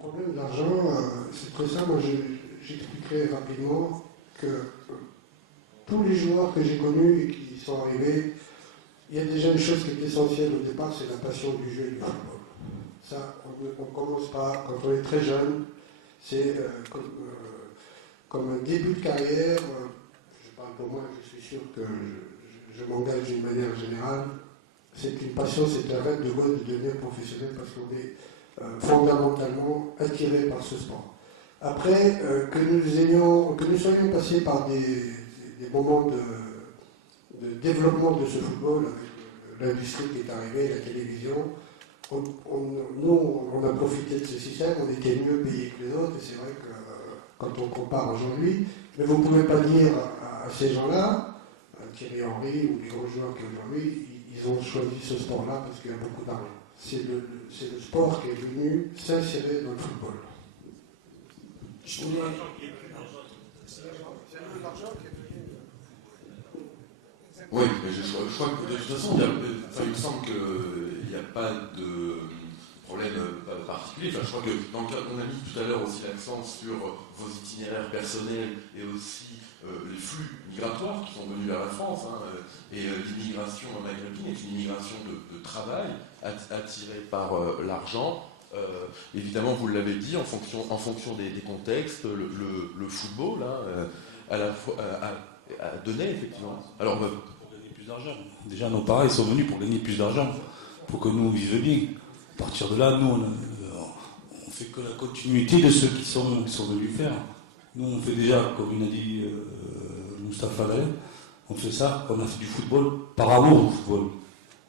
problème de l'argent, c'est très simple. Moi, j'expliquerai rapidement que tous les joueurs que j'ai connus et qui sont arrivés, il y a déjà une chose qui est essentielle au départ, c'est la passion du jeu et du football. Ça, on ne commence pas quand on est très jeune. C'est comme un début de carrière. Je parle pour moi, je suis sûr que je m'engage d'une manière générale. C'est une passion, c'est un rêve de gosse de devenir professionnel parce qu'on est fondamentalement attiré par ce sport. Après, que nous soyons passés par des moments de développement de ce football, avec l'industrie qui est arrivée, la télévision, nous, on a profité de ce système, on était mieux payés que les autres, et c'est vrai que quand on compare aujourd'hui, mais vous ne pouvez pas dire à ces gens-là, Thierry Henry ou les gros joueurs qui aujourd'hui, ils ont choisi ce sport-là parce qu'il y a beaucoup d'argent. C'est le sport qui est venu s'insérer dans le football. C'est l'argent qui est venu. Oui, mais je crois que de toute façon, il me semble qu'il n'y a pas de problème particulier. Enfin, je crois que dans le cas, on a mis tout à l'heure aussi l'accent sur vos itinéraires personnels et aussi les flux migratoires qui sont venus vers la France. Et l'immigration maghrébine est une immigration de travail attirée par l'argent. Évidemment, vous l'avez dit, en fonction des contextes, le football à la fois a donné effectivement. Alors, pour gagner plus d'argent. Déjà, nos parents ils sont venus pour gagner plus d'argent, pour que nous vivions bien. À partir de là, nous, on fait que la continuité de ceux qui sont venus faire. Nous, on fait déjà, comme il a dit Moustapha Laye, on fait ça, on a fait du football par amour au football.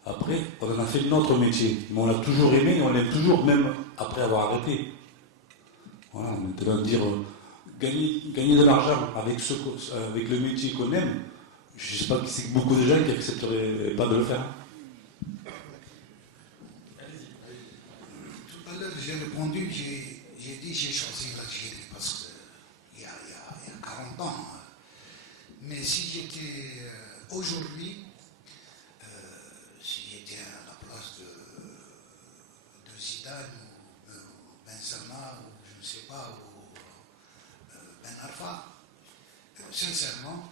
Après, on en a fait notre métier. Mais on l'a toujours aimé et on l'aime toujours, même après avoir arrêté. Voilà, maintenant dire gagner de l'argent avec le métier qu'on aime, je ne sais pas si c'est beaucoup de gens qui n'accepteraient pas de le faire. Tout à l'heure, j'ai répondu, j'ai dit j'ai choisi l'Algérie parce qu'il y a 40 ans. Mais si j'étais aujourd'hui, si j'étais à la place de Zidane ou Benzema ou je ne sais pas, ou Ben Arfa, sincèrement,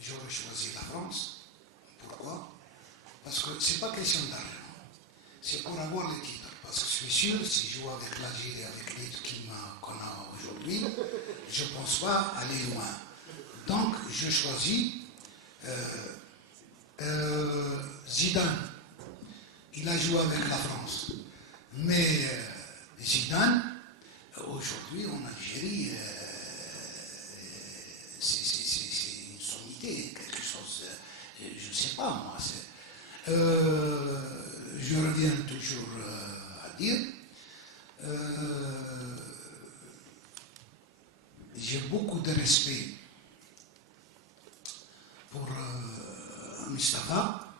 j'aurais choisi la France. Pourquoi? Parce que ce n'est pas question d'argent, c'est pour avoir les titres. Parce que je suis sûr, si je joue avec l'Algérie, avec l'équipe qu'on a aujourd'hui, je ne pense pas aller loin. Donc, je choisis Zidane. Il a joué avec la France. Mais Zidane, aujourd'hui en Algérie, c'est une sommité, quelque chose, je ne sais pas moi. Je reviens toujours à dire, j'ai beaucoup de respect pour Moustapha.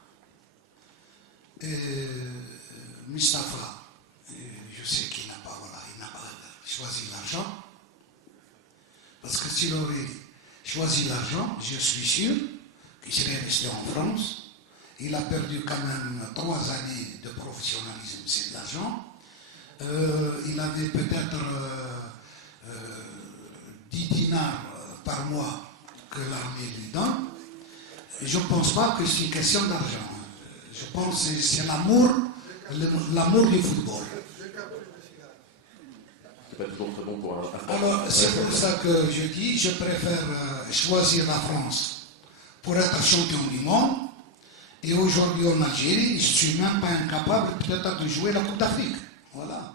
Moustapha, je sais qu'il n'a pas choisi l'argent. Parce que s'il aurait choisi l'argent, je suis sûr qu'il serait resté en France. Il a perdu quand même 3 années de professionnalisme, c'est de l'argent. Il avait peut-être 10 dinars par mois que l'armée lui donne. Je ne pense pas que c'est une question d'argent. Je pense que c'est l'amour du football. C'est pas toujours très bon pour un... Alors, c'est pour ça que je dis, je préfère choisir la France pour être champion du monde. Et aujourd'hui en Algérie, je ne suis même pas incapable peut-être de jouer la Coupe d'Afrique. Voilà.